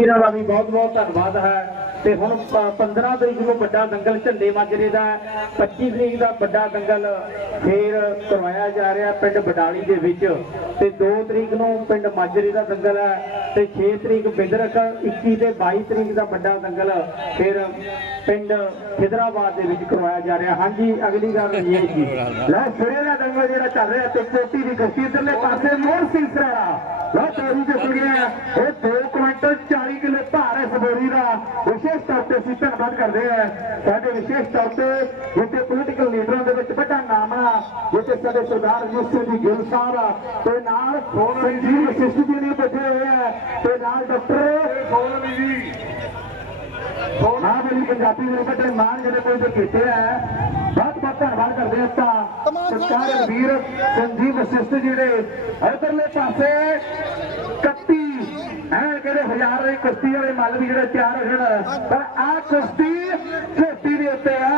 ਵੀਰਾਂ ਦਾ ਵੀ ਬਹੁਤ ਬਹੁਤ ਧੰਨਵਾਦ ਹੈ। ਤੇ ਹੁਣ ਪ- 15 ਤਰੀਕ ਨੂੰ ਵੱਡਾ ਦੰਗਲ ਝੰਡੇ ਮਾਜਰੇ ਦਾ 25 ਤਰੀਕ ਦਾ ਵੱਡਾ ਦੰਗਲ ਫੇਰ ਕਰਵਾਇਆ ਜਾ ਰਿਹਾ ਪਿੰਡ ਬਡਾਲੀ ਦੇ ਵਿੱਚ। ਤੇ 2 ਤਰੀਕ ਨੂੰ ਪਿੰਡ ਮਾਜਰੇ ਦਾ ਦੰਗਲ ਹੈ ਤੇ 6 ਤਰੀਕ ਬਿੰਦਰਕ 21 ਤੇ 22 ਤਰੀਕ ਦਾ ਵੱਡਾ ਦੰਗਲ ਫਿਰ ਪਿੰਡ ਖਿਦਰਾਬਾਦ ਦੇ ਵਿੱਚ ਕਰਵਾਇਆ ਜਾ ਰਿਹਾ। ਹਾਂਜੀ, ਅਗਲੀ ਗੱਲ ਇਹ ਜੀ। ਲੈ ਸਿਰੇ ਦਾ ਦੰਗਲ ਜਿਹੜਾ ਚੱਲ ਰਿਹਾ ਤੇ ਕੋਟੀ ਦੀ ਕੁਸ਼ਤੀ ਇਧਰਲੇ ਪਾਸੇ ਮੋਹਨ ਸਿੰਘ ਸਰਾਲਾ ਲੋ ਤੋਰੀ ਤੇ ਸੁਣਿਆ। ਇਹ 2 ਕੁਇੰਟਲ 40 ਕਿਲੋ ਭਾਰ ਹੈ ਸਬੋਰੀ ਦਾ ਵਿਸ਼ੇਸ਼ ਤੌਰ ਤੇ ਅਸੀਂ ਧੰਨਵਾਦ ਕਰਦੇ ਹਾਂ। ਸਾਡੇ ਵਿਸ਼ੇਸ਼ ਤੌਰ ਤੇ ਜਿੱਥੇ ਪੋਲੀਟੀਕਲ ਲੀਡਰਾਂ ਦੇ ਵਿੱਚ ਵੱਡਾ ਨਾਮ ਆ ਜਿੱਥੇ ਸਾਡੇ ਸਰਦਾਰ ਯੂਸਫ ਜੀ ਗਿੱਲ ਸਾਹਿਬ ਆ ਤੇ ਨਾਲ ਸੰਜੀਵ ਵਸਿਸ਼ਠ ਜੀ ਨੇ ਬੈਠੇ ਹੋਏ ਆ ਤੇ ਨਾਲ ਡਾਕਟਰ ਸੋਨਵੀ ਜੀ। ਹਾਂ ਬਈ ਪੰਜਾਬੀ ਦੇ ਵੱਡੇ ਮਾਨ ਜਿਹੜੇ ਕੋਈ ਤੇ ਕੀਤੇ ਆ। ਬਹੁਤ ਬਹੁਤ ਧੰਨਵਾਦ ਕਰਦੇ ਹਾਂ ਆਪਾਂ ਸਰਕਾਰ ਵੀਰ ਸੰਜੀਵ ਵਸਿਸ਼ਠ ਜੀ ਦੇ ਇਧਰਲੇ ਪਾਸੇ। 31 ਐ ਕਿਹੜੇ ਹਜ਼ਾਰ ਦੀ ਕੁਸ਼ਤੀ ਵਾਲੇ ਮੱਲ ਵੀ ਜਿਹੜੇ ਤਿਆਰ ਹੋ ਪਰ ਆਹ ਕੁਸ਼ਤੀ ਝੋਟੀ ਦੇ ਉੱਤੇ ਆ।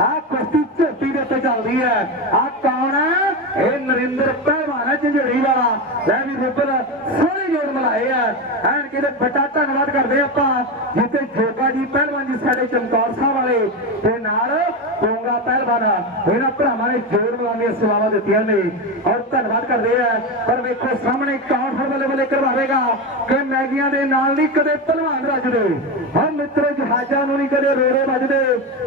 ਆਹ ਕੁਸ਼ਤੀ ਝੋਟੀ ਦੇ ਉੱਤੇ ਚੱਲਦੀ ਹੈ ਆਹ ਕੌਣ ਹੈ ਇਹ ਨਰਿੰਦਰ ਪਹਿਲਵਾਨ ਹੈ ਝੰਜੜੀ ਵਾਲਾ। ਲੈ ਵੀ ਰੁੱਬਲ ਸੋਹਣੇ ਜੋੜ ਮਲਾਏ ਆ। ਐਨ ਕਿਹਦੇ ਬਟਾ ਧੰਨਵਾਦ ਕਰਦੇ ਆਪਾਂ, ਜਿੱਥੇ ਜੋਗਾ ਜੀ ਪਹਿਲਵਾਨ ਜੀ ਸਾਡੇ ਚਮਕੌਰ ਸਾਹਿਬ ਵਾਲੇ ਤੇ ਪੋਂਗਾ ਪਹਿਲਵਾਨ ਇਹਨਾਂ ਭਰਾਵਾਂ ਨੇ ਜੋੜ ਮਲਾਉਣੀਆਂ ਸੇਵਾਵਾਂ ਦਿੱਤੀਆਂ ਨੇ ਔਰ ਧੰਨਵਾਦ ਕਰਦੇ ਆ। ਪਰ ਵੇਖੋ ਸਾਹਮਣੇ ਕੌਣ ਫਿਰ ਬੱਲੇ ਬੱਲੇ ਕਰਵਾਵੇਗਾ ਕਿ ਮੈਗੀਆਂ ਦੇ ਨਾਲ ਨਹੀਂ ਕਦੇ ਪਹਿਲਵਾਨ ਰੱਜਦੇ। ਹਾਂ ਮਿੱਤਰੋ ਜਹਾਜ਼ਾਂ ਨੂੰ ਨਹੀਂ ਕਦੇ ਰੋੜੇ ਵੱਜਦੇ।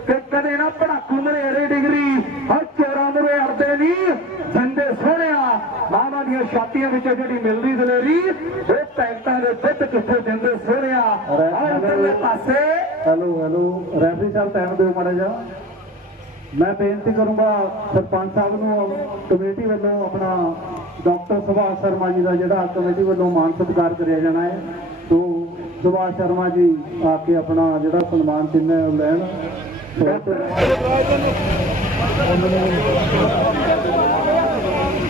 ਕਿ ਕਦੇ ਨਾ ਪੜਾਕੂ ਮਰੇਰੇ ਡਿਗਰੀ। ਹਾਂ ਚੋਰਾਂ ਮੁਰੇ ਅੜਦੇ ਨਹੀਂ। ਜਿੰਦੇ ਸੋਹਣਿਆ ਮਾਵਾਂ ਦੀਆਂ ਛਾਤੀਆਂ ਵਿੱਚੋਂ ਜਿਹੜੀ ਮਿਲਦੀ ਦਲੇਰੀ ਉਹ ਪੈਂਟਾਂ ਦੇ ਵਿੱਚ ਕਿੱਥੇ ਦਿੰਦੇ ਸੋਹਣਿਆ। ਉਧਰਲੇ ਪਾਸੇ ਹੈਲੋ ਹੈਲੋ। ਰੈਫਰੀ ਸਾਹਿਬ ਟਾਈਮ ਦਿਓ ਮਾੜਾ ਜਿਹਾ। ਮੈਂ ਬੇਨਤੀ ਕਰੂੰਗਾ ਸਰਪੰਚ ਸਾਹਿਬ ਨੂੰ, ਕਮੇਟੀ ਵੱਲੋਂ ਆਪਣਾ ਡਾਕਟਰ ਸੁਭਾਸ਼ ਸ਼ਰਮਾ ਜੀ ਦਾ ਜਿਹੜਾ ਕਮੇਟੀ ਵੱਲੋਂ ਮਾਨ ਸਤਿਕਾਰ ਕਰਿਆ ਜਾਣਾ ਹੈ। ਤੋਂ ਸੁਭਾਸ਼ ਸ਼ਰਮਾ ਜੀ ਆ ਕੇ ਆਪਣਾ ਜਿਹੜਾ ਸਨਮਾਨ ਚਿੰਨ੍ਹ ਹੈ ਉਹ ਲੈਣ।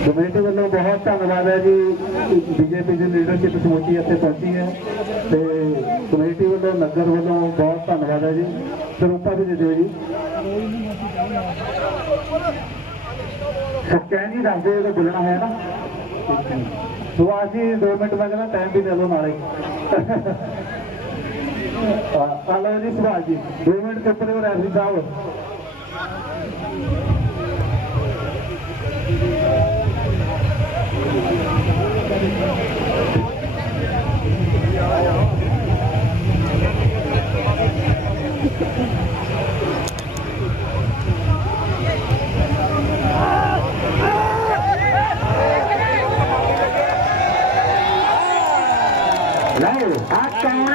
ਕਮੇਟੀ ਵੱਲੋਂ ਬਹੁਤ ਧੰਨਵਾਦ ਹੈ ਜੀ। ਬੀਜੇਪੀ ਦੀ ਲੀਡਰਸ਼ਿਪ ਸਮੁੱਚੀ ਇੱਥੇ ਪਹੁੰਚੀ ਹੈ। ਤੇ ਕਮੇਟੀ ਵੱਲੋਂ, ਨਗਰ ਵੱਲੋਂ ਬਹੁਤ ਧੰਨਵਾਦ ਹੈ ਜੀ। ਸਰੂਪਾ ਵੀ ਦੇ ਜੀ। ਸੱਚਾ ਨਹੀਂ ਦੱਸਦੇ ਜਦੋਂ ਬੋਲਣਾ ਹੈ ਨਾ। ਸੁਭਾਸ਼ ਜੀ 2 ਮਿੰਟ ਮੈਂ ਕਹਿੰਦਾ ਟਾਈਮ ਵੀ ਦੇ ਲਓ ਨਾਲੇ। ਆ ਲਓ ਜੀ ਸੁਭਾਸ਼ ਜੀ। 2 ਮਿੰਟ ਚੁੱਪ ਰਹੋ, ਰੈਫਰੀ ਸਾਹਿਬ। ਲਓ ਆ ਕੌਣ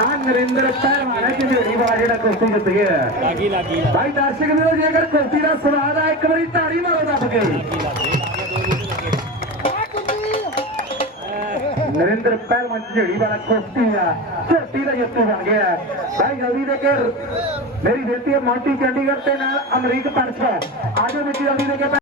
ਆ ਨਰਿੰਦਰ ਪਹਿਲਵਾਨ ਹੈ ਵਾਲਾ ਜਿਹੜਾ ਕੁਸ਼ਤੀ ਜਿੱਤ ਗਿਆ ਹੈ। ਲਾਗੀ ਲਾਗੀ ਭਾਈ ਦਰਸ਼ਕ ਵੀਰੋ ਜੇਕਰ ਕੁਸ਼ਤੀ ਦਾ ਸਵਾਦ ਆ ਇੱਕ ਵਾਰੀ ਤਾੜੀ ਮਾਰੋ ਦੱਬ ਕੇ। ਨਰਿੰਦਰ ਪਹਿਲਵਾਨ ਝੇੜੀ ਵਾਲਾ ਕੁਸ਼ਤੀ ਆ ਝੋਟੀ ਦਾ ਜੱਤੂ ਬਣ ਗਿਆ। ਭਾਈ ਜਲਦੀ ਦੇ ਕੇ ਮੇਰੀ ਬੇਨਤੀ ਹੈ ਮੌਂਟੀ ਚੰਡੀਗੜ੍ਹ ਤੇ ਨਾਲ ਅਮਰੀਕ ਪਰਸ ਆਜੋ ਵਿੱਚ ਜਲਦੀ ਦੇ ਕੇ